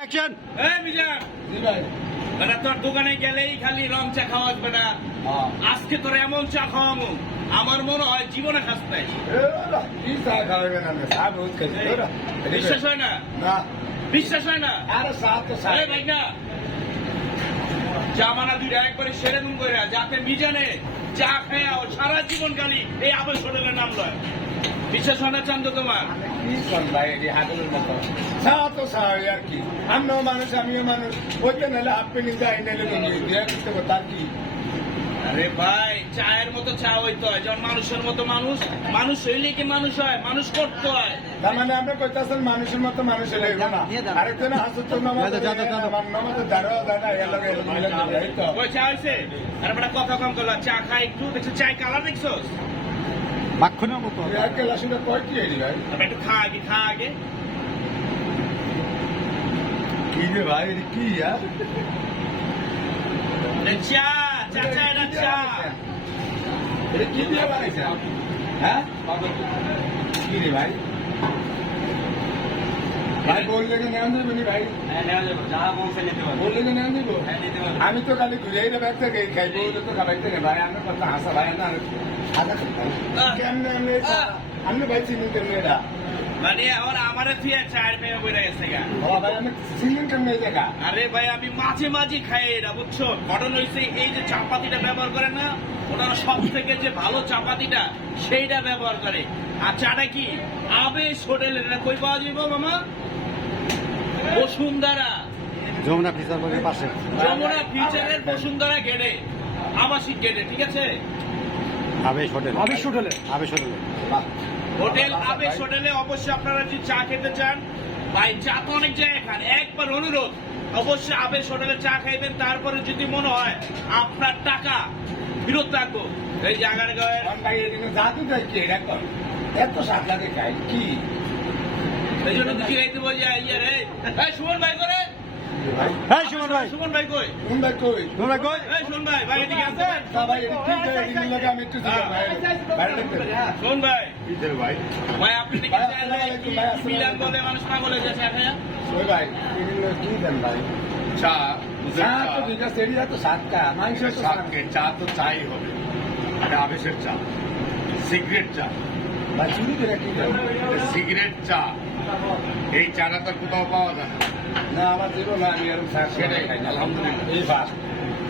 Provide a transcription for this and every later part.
Action. এই মিজান, জি ভাই। বেটা তোর দোকানে গেলেই খালি রং চা খাওয়াস বেটা। আজকে তোর এমন চা খাওয়ামু আমার মনে হয় জীবনে খাস নাই। কি চা খাওয়াবেন আপনি? চা বহুত খাইছি। বিশ্বাস হয় না? না, বিশ্বাস হয় না? আরে চা তো চা। এই ভাই না, জামানা দুইটা একবারে সেরে গুম করে যাতে মিজানে চা খায় সারা জীবন খালি এই আবেশ হোটেলের নাম লয়। বিশ্বাস হয় না চান্দ তোমার? কি কন ভাই, এটি হাগলের মতো। চা তো চা আর কি। আমিও মানুষ, আমিও মানুষ। ওইটা নাহলে আপনি নিজে আইন নাহলে বিয়ে করতে হবে, তার কি? আরে ভাই, চায়ের মতো চা হইতে হয় যখন মানুষের মতো মানুষ। মানুষ হইলে কি মানুষ হয়? মানুষ করতে হয়। তার মানে আপনি কইতাছেন মানুষের মতো মানুষ হলে না। আরেকজন হাসত নামাজ দাঁড়াও দাঁড়া এলাকা এই তো। ওই চা হয়েছে? আরে বেটা কথা কম করলা, চা খাই একটু। দেখছো চায় কালার দেখছো? মাখনের মতো। এক গ্লাস শুনে কয় কি হইলি ভাই? আরে একটু খা আগে, খা আগে। কি রে ভাই, এটা কি আর? এটা চা, চাচা এটা চা। এটা কি দিয়ে বানাইছে? হ্যাঁ? কি রে ভাই? ভাই বললে কি নেওয়া যাবে নি ভাই? বললে কি নেওয়া যাবো? আমি তো খালি ঘুরে ব্যাগ থেকে খাইবো, তো খাবাইতে নেই ভাই। আমার কথা হাসা ভাই না, হাসা কেমনে আমি ভাই চিনি কেমনে এটা? মানে আমার আমারে ফিয়া চায়ের মেয়ে বইরা গেছে গা। ভাই আমি চিনি কেমনে এই জায়গা? আরে ভাই আমি মাঝে মাঝে খাই এটা, বুঝছো? ঘটনা হয়েছে এই যে চাপাতিটা ব্যবহার করে না, ওনারা সব থেকে যে ভালো চাপাতিটা সেইটা ব্যবহার করে। আর চাটা কি আবেশ হোটেলের, এটা কই পাওয়া যাবে মামা? বসুন্ধরা, যমুনা ফিচার পার্কের পাশে। যমুনা ফিউচারের বসুন্ধরা গেটে, আবাসিক গেটে, ঠিক আছে? আবেশ হোটেল। আবেশ হোটেলে। আবেশ হোটেলে। হোটেল আবেশ হোটেলে অবশ্যই আপনারা যদি চা খেতে চান, ভাই চা তো অনেক জায়গায় খান, একবার অনুরোধ অবশ্যই আবেশ হোটেলে চা খাইবেন। তারপরে যদি মনে হয় আপনার টাকা ফেরত রাখবো, এই জায়গার গায়ে ভাই এখানে জাদু দেয় কি এটা কর? এত স্বাদ লাগে খাই কি? এই জন্য তো ফিরাইতে বলি ইয়ে রে। এই সুমন ভাই করে, হ্যাঁ সুমন ভাই। সুমন ভাই কই? কোন ভাই কই? তোমরা কই? এই সুমন ভাই, ভাই এদিকে আছেন? না ভাই এটা কি করে এখানে লাগে আমি একটু জিজ্ঞাসা ভাই। বাইরে দেখতে। সুমন ভাই, কিদের ভাই? ভাই আপনি দেখি ভাই, আসসালামু আলাইকুম ভাই, আসসালামু মিলান বলে মানুষ না বলে যে চা খায়া? ওই ভাই এগুলো কি দেন ভাই? চা চা তো ঠিক আছে, এরিয়া তো সাতটা মাংসের তো সাতকে চা তো চাই হবে। এটা আবেশের চা, সিগারেট চা। ভাই চুরি করে কি দেন? সিগারেট চা, এই চাটা তো কোথাও পাওয়া যায় না। না আমার জীবন আমি এরকম চা সেটাই, খাই না। আলহামদুলিল্লাহ। এই ভাত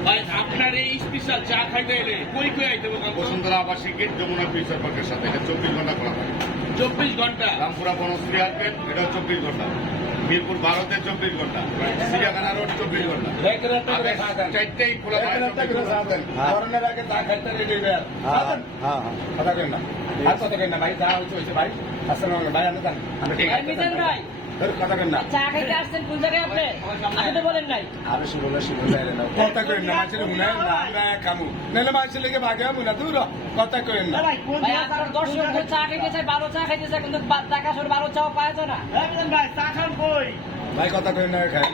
ভাই আপনার এই স্পেশাল চা খাইতে এলে কই কই আইতে হবে? বসুন্ধরা আবাসিক গেট, যমুনা ফিউচার পার্কের সাথে। এটা 24 ঘন্টা খোলা থাকে। 24 ঘন্টা। রামপুরা বনশ্রী আর্কেট, এটাও 24 ঘন্টা। মিরপুর ভারতে 24 ঘন্টা। সিরিয়াখানা রোড 24 ঘন্টা। এক রাত করে খা দেন। চারটেই খোলা এক থাকে রাত করে 24 খা ঘন্টা। দেন। করোনার আগে চা খাইতে রেডি হয়ে হ্যাঁ খাবেন। হ্যাঁ হ্যাঁ। কথা কেন না? আর কথা কেন না ভাই? যা হয়েছে ভাই। আসসালামু আলাইকুম ভাই, আমি জানি। ঠিক আছে। মিজান ভাই, কথা কেন না? চা খাইতে আসছেন কোন জায়গায় আপনি? আপনি তো বলেন নাই। আরে শুনলে না। কথা কেন না? মানুষের মনে হয় না আমরা খামু। নাহলে মানুষের লেগে ভাগে আমু না দূর। কথা কেন না? ভাই আপনার দর্শক চা খাইতে চায়, ভালো চা খাইতে চায়, কিন্তু টাকা সর ভালো চাও পাওয়া যায় না। ভাই কথা কেন না খাইলি?